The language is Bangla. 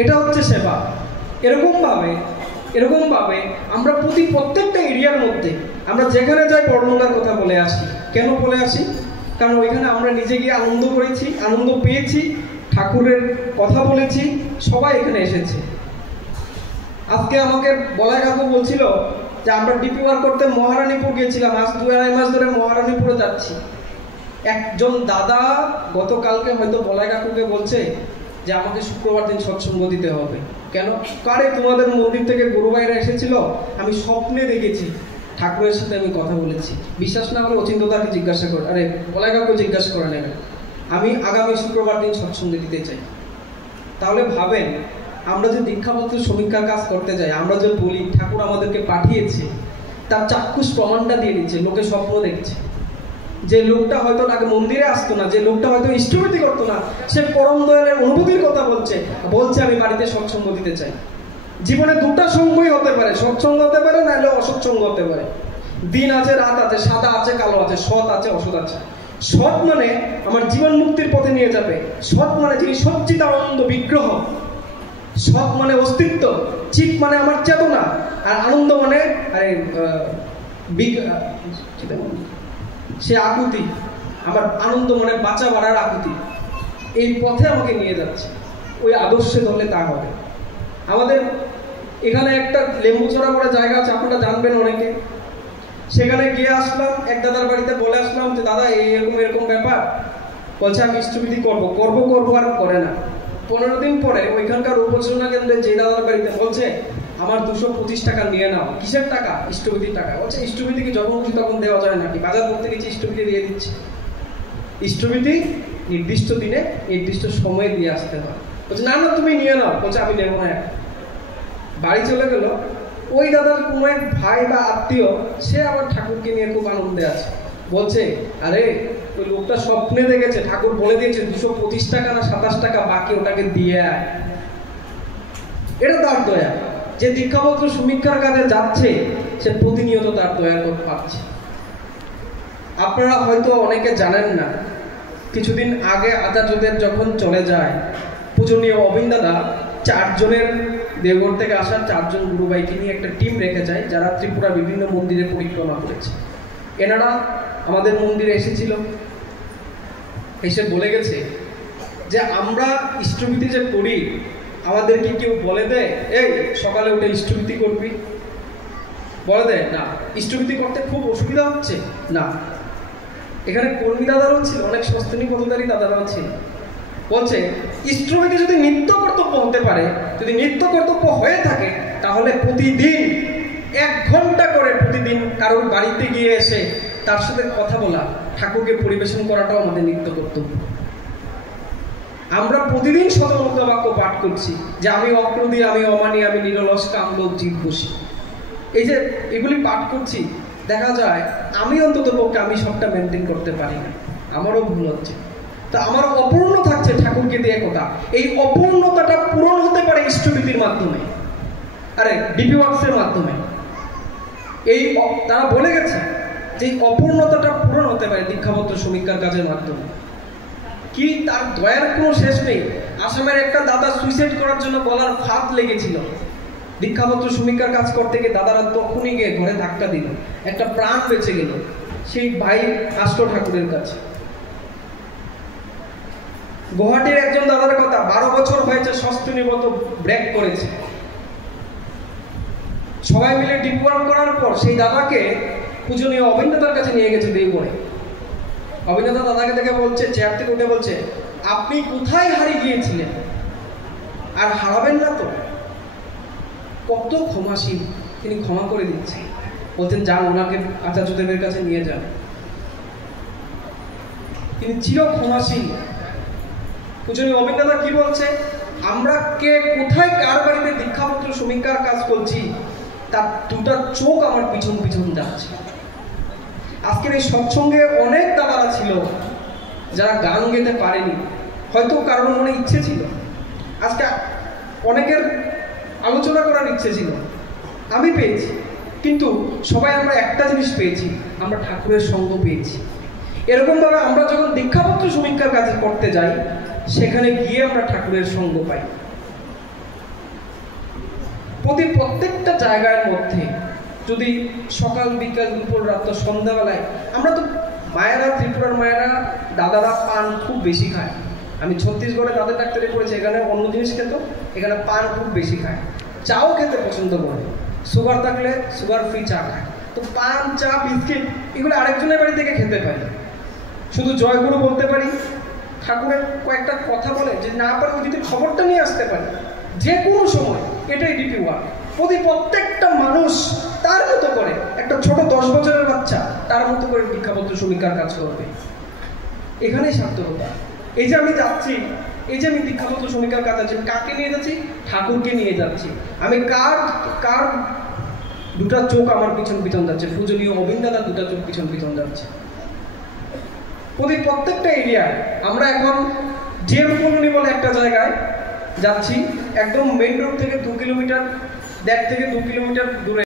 এটা হচ্ছে সেবা। এরকমভাবে আমরা প্রত্যেকটা এরিয়ার মধ্যে আমরা যেখানে যাই বড়লঙ্গার কথা বলে আসি। কেন বলে আসি? কারণ ওইখানে আমরা নিজে গিয়ে আনন্দ করেছি, আনন্দ পেয়েছি, ঠাকুরের কথা বলেছি, সবাই এখানে এসেছে। আজকে আমাকে বলাই কাকু বলছিল যে আমরা ডিপি ওয়ার্ক করতে মহারানীপুর গিয়েছিলাম, আজ 2-2.5 মাস ধরে মহারানীপুরে যাচ্ছি। একজন দাদা গতকালকে হয়তো বলাই কাকুকে বলছে যে আমাকে শুক্রবার দিন সৎসঙ্গ দিতে হবে। কেন? কারে তোমাদের মন্দির থেকে গুরু ভাইরা এসেছিল, আমি স্বপ্নে দেখেছি ঠাকুরের সাথে আমি কথা বলেছি। বিশ্বাস না হলে অচিন্তদাকে জিজ্ঞাসা করে, আরে বলাই কাকু জিজ্ঞাসা করে নেবেন। আমি আগামী শুক্রবার দিন সৎসঙ্গ দিতে চাই। তাহলে ভাবেন, আমরা যে দীক্ষাপত্র সমীক্ষার কাজ করতে যাই, আমরা যে বলি ঠাকুর আমাদেরকে পাঠিয়েছে, তার চাক্ষুষ প্রমাণটা দিয়ে দিচ্ছে। লোকে স্বপ্ন দেখছে। যে লোকটা হয়তো আগে মন্দিরে আসতো না, যে লোকটা হয়তো ইষ্টভীতি করতো না, সে পরম দয়ালের অনুভূতির কথা বলছে আমি বাড়িতে সৎসঙ্গ দিতে চাই। জীবনে দুটা সঙ্গই হতে পারে, সৎসঙ্গ হতে পারে, নাহলে অসৎসঙ্গ হতে পারে। দিন আছে, রাত আছে, সাদা আছে, কালো আছে, সৎ আছে, অসৎ আছে। সৎ মানে আমার জীবন মুক্তির পথে নিয়ে যাবে। সৎ মানে যিনি সচ্চিদানন্দ বিগ্রহ। সৎ মানে অস্তিত্ব, চিৎ মানে আমার চেতনা, আর আনন্দ মানে সে আকুতি, আমার আনন্দ মানে বাঁচা বাড়ার আকুতি। এই পথে আমাকে নিয়ে যাচ্ছে। ওই আদর্শে ধরলে তা হবে। আমাদের এখানে একটা লেম্বুছড়া বলে জায়গা আছে, আপনারা জানবেন অনেকে। সেখানে গিয়ে আসলাম, এক দাদার বাড়িতে বলে আসলাম যে দাদা এরকম ব্যাপার। বলছে আমি ইষ্টবিধি করবো আর করে না। 15 দিন পরে ওইখানকার উপজনা কেন্দ্রে যে দাদার বাড়িতে বলছে আমার 225 টাকা নিয়ে নাও। কিসের টাকা? ইষ্টবিধির টাকা। বলছে ইষ্টবিধি কি যখন খুশি তখন দেওয়া যায় নাকি? বাজার করতে গেছি, ইষ্টবিধি দিয়ে দিচ্ছে। ইষ্টবিধি নির্দিষ্ট দিনে নির্দিষ্ট সময়ে দিয়ে আসতে হয়। বলছে না তুমি নিয়ে নাও। বলছে আমি নেবো না। বাড়ি চলে গেল। ওই দাদার কোনো এক ভাই বা আত্মীয়, সে আবার ঠাকুরকে নিয়ে খুব আনন্দে আছে। বলছে আরে ওই লোকটা স্বপ্নে দেখেছে, ঠাকুর বলে দিয়েছে 225 টাকা না 27 টাকা বাকি, ওটাকে দিয়ে আয়। এটা তার দয়া। যে দীক্ষাপত্র সমীক্ষার কাজে যাচ্ছে, সে প্রতিনিয়ত তার দয়া পাচ্ছে। আপনারা হয়তো অনেকে জানেন না, কিছুদিন আগে আচার্যদের যখন চলে যায়, পূজনীয় অবিন দাদা 4 জনের দেওঘর থেকে আসা 4 জন গুরুভাইকে নিয়ে একটা টিম রেখে যায়, যারা ত্রিপুরা বিভিন্ন মন্দিরে পরিক্রমা করেছে। এনারা আমাদের মন্দিরে এসেছিল, এসে বলে গেছে যে আমরা ইষ্টভীতি যে করি, আমাদেরকে কেউ বলে দেয় এই সকালে উঠে ইষ্টভীতি করবি? বলে দেয় না। ইষ্টভীতি করতে খুব অসুবিধা হচ্ছে না। এখানে কর্মী দাদারাও ছিল, অনেক সস্তনী পদধারী দাদারাও ছিল। বলছে ইষ্টভীতি যদি নিত্য কর্তব্য হতে পারে, যদি নিত্য কর্তব্য হয়ে থাকে, তাহলে প্রতিদিন 1 ঘন্টা করে প্রতিদিন কারোর বাড়িতে গিয়ে এসে তার সাথে কথা বলা, ঠাকুরকে পরিবেশন করাটাও আমাদের নিত্য কর্তব্য। আমরা প্রতিদিন শতমুক্ত বাক্য পাঠ করছি যে আমি অক্রোধী, আমি অমানী, আমি নিরলস, কামলোভ, জিতবসী। এই যে এগুলি পাঠ করছি, দেখা যায় আমি অন্তত পক্ষে আমি সবটা মেনটেন করতে পারি না, আমারও ভুল হচ্ছে। তা আমার অপূর্ণ থাকছে ঠাকুরকে দিয়ে কথা। এই অপূর্ণতাটা পূরণ হতে পারে ইষ্টভীতির মাধ্যমে, আরে ডিপি ওয়ার্কসের মাধ্যমে। এই তারা বলে গেছে যে অপূর্ণতাটা পূরণ হতে পারে দীক্ষাপত্র সমীক্ষার কাজের মাধ্যমে। কি তার দয়ার কোনো শেষ নেই। আসামের একটা দাদা সুইসাইড করার জন্য গলার ফাঁদ লেগেছিল, দীক্ষাপত্র সমীক্ষার কাজ করতে গিয়ে দাদারা তখনই গিয়ে ঘরে ধাক্কা দিল, একটা প্রাণ বেঁচে গেল সেই ভাই আষ্ট ঠাকুরের কাছে। গুয়াহাটির একজন দাদার কথা, 12 বছর হয়েছে সস্তনীব্রত ব্রেক করেছে। সবাই মিলে ডিপ ওয়ার্ক করার পর সেই দাদাকে পূজনীয় অভিনেতার কাছে নিয়ে গেছে দেওঘরে। অভিনেতা দাদাকে দেখে বলছে, চেয়ার থেকে উঠে বলছে, আপনি কোথায় হারিয়ে গিয়েছিলেন? আর হারাবেন না তো? কত ক্ষমাশীল, তিনি ক্ষমা করে দিচ্ছেন। বলছেন যান, ওনাকে আচার্যদেবের কাছে নিয়ে যান। তিনি চির ক্ষমাশীল। পূজনীয় অভিনেতা কি বলছে, আমরা কে কোথায় কার বাড়িতে দীক্ষাপত্র সমীক্ষার কাজ করছি, তার 2টা চোখ আমার পিছন পিছন যাচ্ছে। আজকের এই সৎসঙ্গে অনেক দাদারা ছিল যারা গান গেতে পারেনি, হয়তো কারোর মনে ইচ্ছে ছিল, আজকে অনেকের আলোচনা করার ইচ্ছে ছিল, আমি পেয়েছি। কিন্তু সবাই আমরা একটা জিনিস পেয়েছি, আমরা ঠাকুরের সঙ্গ পেয়েছি। এরকমভাবে আমরা যখন দীক্ষাপত্র সমীক্ষার কাজ করতে যাই, সেখানে গিয়ে আমরা ঠাকুরের সঙ্গ পাই। প্রত্যেকটা জায়গার মধ্যে যদি সকাল বিকাল দুপুর রাত সন্ধ্যাবেলায়, আমরা তো মায়েরা, ত্রিপুরার মায়েরা, দাদারা পান খুব বেশি খায়। আমি ছত্তিশগড়ে দাদের ডাক্তারে পড়েছি, এখানে অন্য জিনিস খেত, এখানে পান খুব বেশি খায়, চাও খেতে পছন্দ করে, সুগার থাকলে সুগার ফ্রি চা খায়। তো পান, চা, বিস্কিট এগুলো আরেকজনের বাড়ি থেকে খেতে পারি, শুধু জয়গুরু বলতে পারি, ঠাকুরের কয়েকটা কথা বলে, যে না পারে ওই যদি খবরটা নিয়ে আসতে পারি যে কোনো সময়, এটাই ডিপি ওয়ার্ক। প্রত্যেকটা মানুষ তার মতো করে, একটা ছোট 10 বছরের বাচ্চা তার মতো করে দীক্ষাপত্র সমীক্ষার কাজ করবে, এখানেই সার্থকতা। এই যে আমি যাচ্ছি, এই যে আমি দীক্ষাপত্র সমীক্ষার কাজ আছে, কাকে নিয়ে যাচ্ছি? ঠাকুরকে নিয়ে যাচ্ছি। আমি কার দুটা চোখ আমার পিছন পিছন যাচ্ছে? পূজনীয় অবিন দাদার দুটা চোখ পিছন পিছন যাচ্ছে। প্রত্যেকটা এরিয়ায় আমরা এখন জেম কলোনি বলে একটা জায়গায় যাচ্ছি, একদম মেইন রোড থেকে 1.5 থেকে 2 কিলোমিটার দূরে।